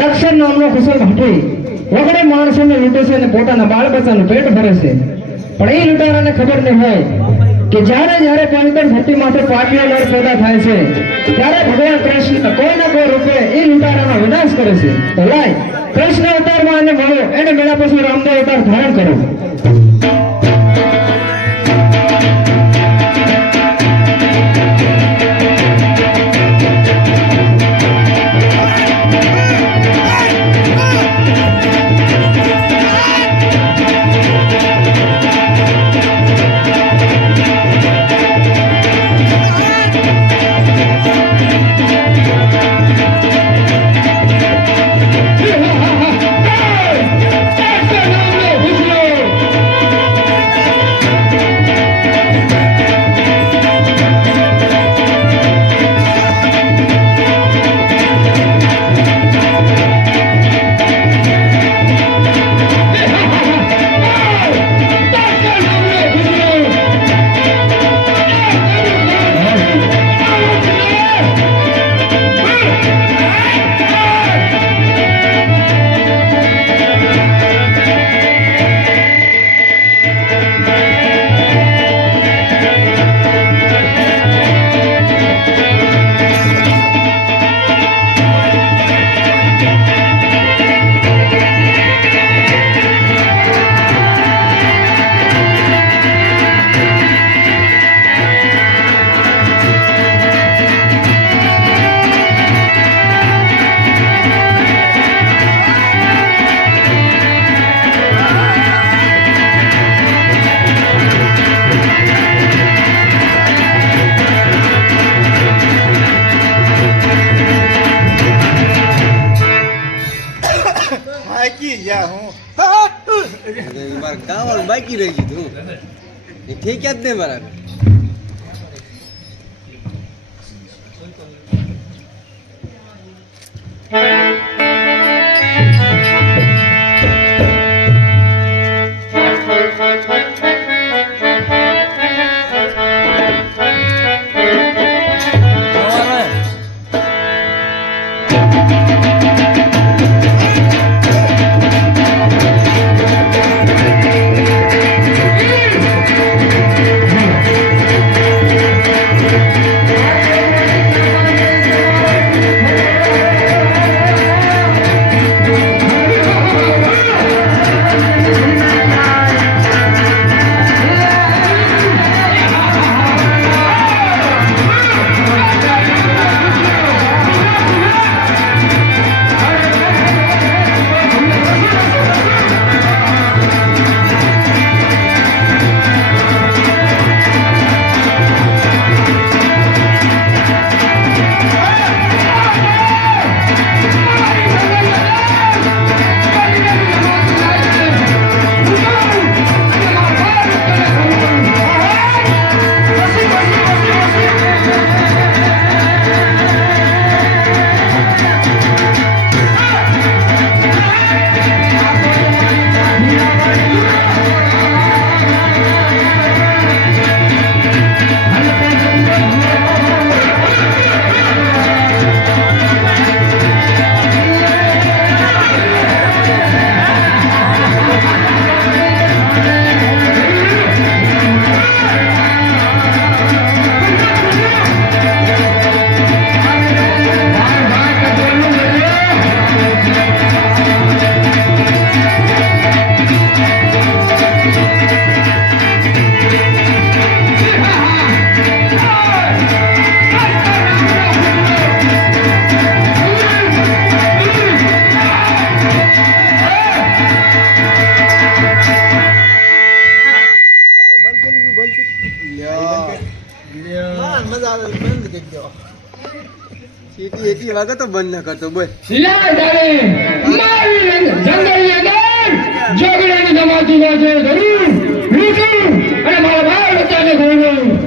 તક્ષણ નામનો કુશલ ભાટી વગડે માણસોને લૂંટે છે અને પોતાના બાળ બચ્ચાનું પેટ ભરે છે. પણ એ લૂંટારાને ખબર નહીં હોય કે જ્યારે જ્યારે પાણીતર ધરતી માથે પાપીઓ લડ પેદા થાય છે, ત્યારે ભગવાન કૃષ્ણ કોઈ ના કોઈ રૂપે એ લૂંટારાનો વિનાશ કરે છે. ભલાય કૃષ્ણ અવતારમાં એને મળો, એને મેળા પછી રામદેવ અવતાર ધારણ કરો. થાકી જા હું. મારે ગાવાનું બાકી રહી ગયું તું એ ઠેક્યા જ નહીં મારા મજા આવે બંધ કરી દો. એટી એટી વાગે તો બંધ ન કરતો બોલ. સિલાય ડાળે મારી છે જોગડાની જરૂર. અને મારા ભાઈ બચ્ચાને ખોડું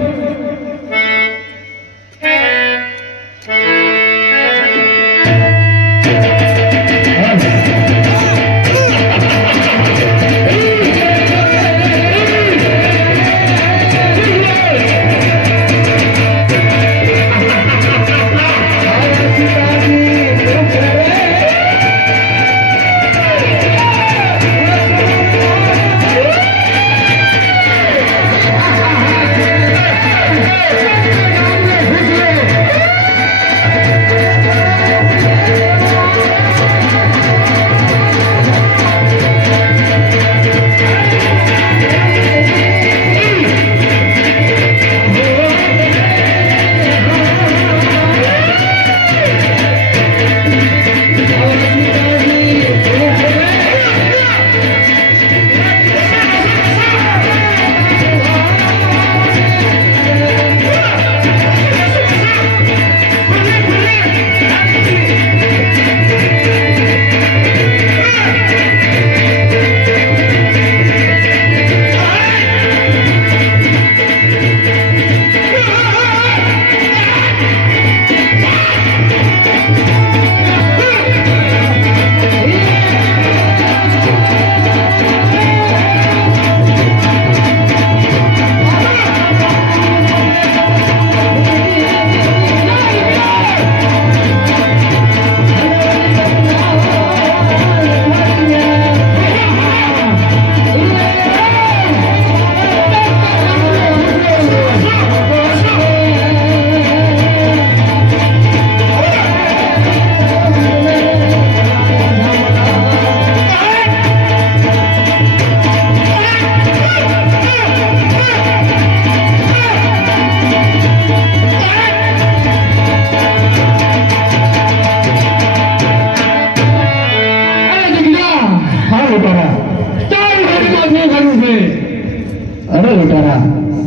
અરે લૂંટારા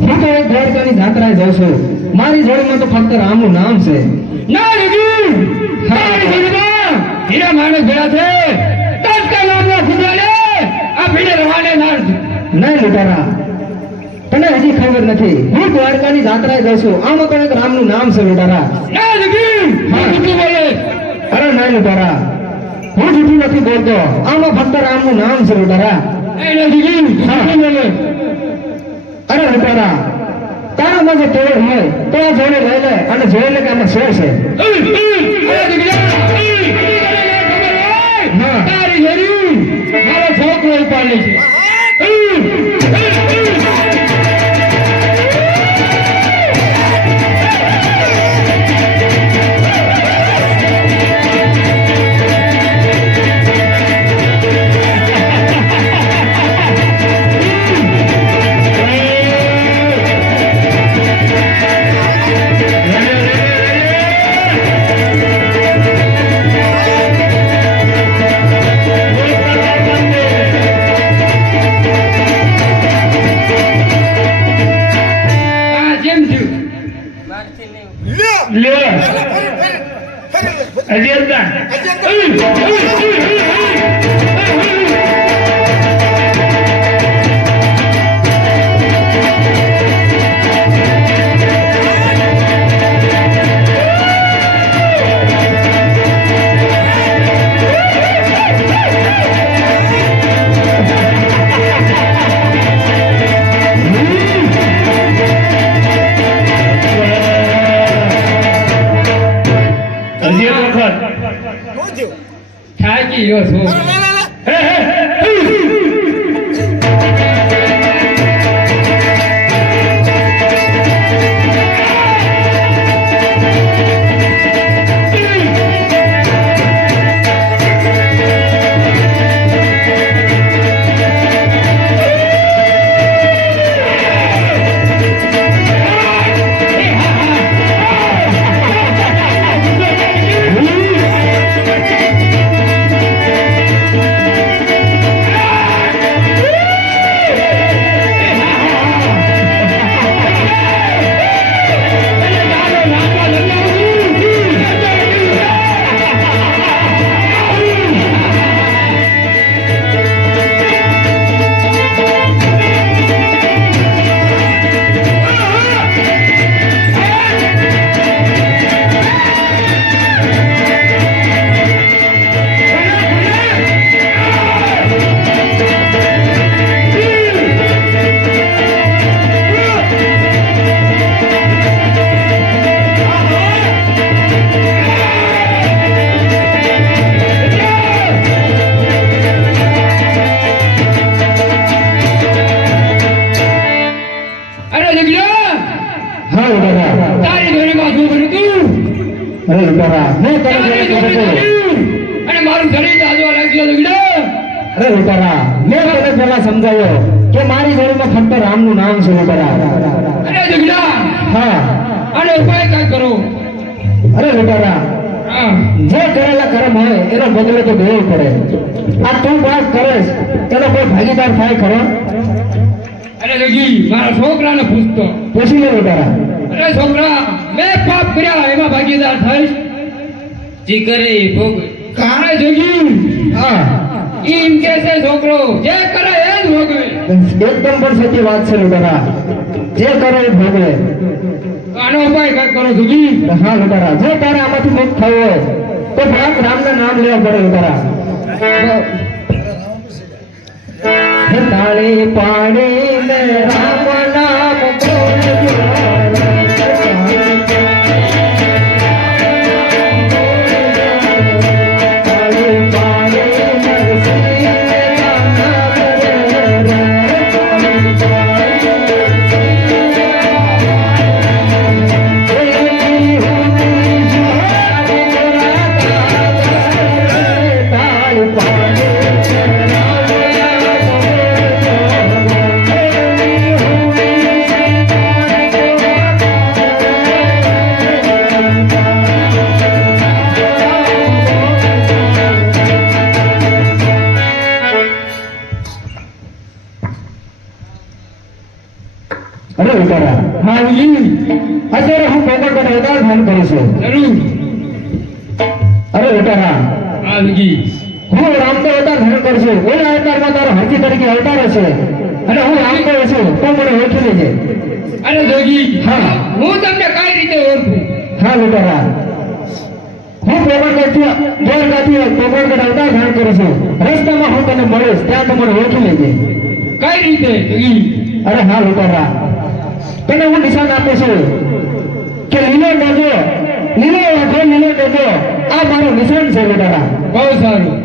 હું તો એક દ્વારકાની જાત્રાએ જાઉં છું. મારી જોડીમાં તો ફક્ત રામનું નામ છે. ના જોડીમાં હીરા માણસ ભેળા છે. તાત્કા નામના ખુદાને આ ભીડે રવાને ના નહીં લૂંટારા તને હજી ખબર નથી. હું દ્વારકાની જાત્રાએ જાઉં છું. આમાં પણ એક રામનું નામ છે લૂંટારા ના લગી હા. જૂઠું બોલે. અરે ના લૂંટારા હું જૂઠું નથી બોલતો. આમાં ફક્ત રામનું નામ છે લૂંટારા હા. બોલે. અરે લૂંટારા તારામાં જે તોડ હોય તો આ જોડે લઈ લે અને જોઈ લે કે આમાં શું છે. તારી હેરી મારો છોકરો ઉપાડી છે. જેમ થયું લે ફરી ગયો છું લૂંટારા મેં તને પહેલા સમજાવ્યો કે મારી જોડેમાં ફક્ત રામનું નામ છે કરા અરે જગડા. હા. અને ઉપાય કાંઈ કરો. અરે લૂંટારા હા. જે કરેલા કર્મ હોય એનો બદલો તો દેવો પડે. આ તું વાત કરેશ એનો કોઈ ભાગીદાર થાય ખરો? અરે જગી મારા છોકરાને પૂછતો. પૂછી લે લૂંટારા અરે છોકરા મેં પાપ કર્યા એમાં ભાગીદાર થઈશ? જી કરે એ ભોગ. અરે જગી હા. એમ કે છે છોકરો જે કરે એ જ ભોગવે. એકદમ પણ સાચી વાત છે લૂંટારા. જે કરે એ ભોગવે. આનો ઉપાય કઈ કરો સુજી. હા લૂંટારા જે તારે આમાંથી મુક્ત થયો હોય તો ભગવાન રામના નામ લેવા પડે લૂંટારા. તાળી પાડીને રામ અત્યારે હું પોપટગઢ ફોન કરીશું. જરૂર. અરે લુટારા હા હું રામદેવ અવતાર ધારણ કરું છું. ઓલા અવતારમાં તારો હરજી તરીકે અવતાર હશે. અને હું રામદેવ છું. તો મને ઓળખી લેજે. અરે જોગી હા. હું તમને કઈ રીતે ઓળખું? હા લુટારા હું પોપટગઢથી દ્વારકાથી પોપટગઢ અવતાર ધારણ કરું છું. રસ્તામાં હું તને મળીશ. ત્યાં તો મને ઓળખી લેજે. કઈ રીતે અરે હા લુટારા તને હું નિશાન આપું છું. કે લીલો દેજો લીલો વધે લીલો દેજો આ મારું મિશન છે બેટા બહુ સારું.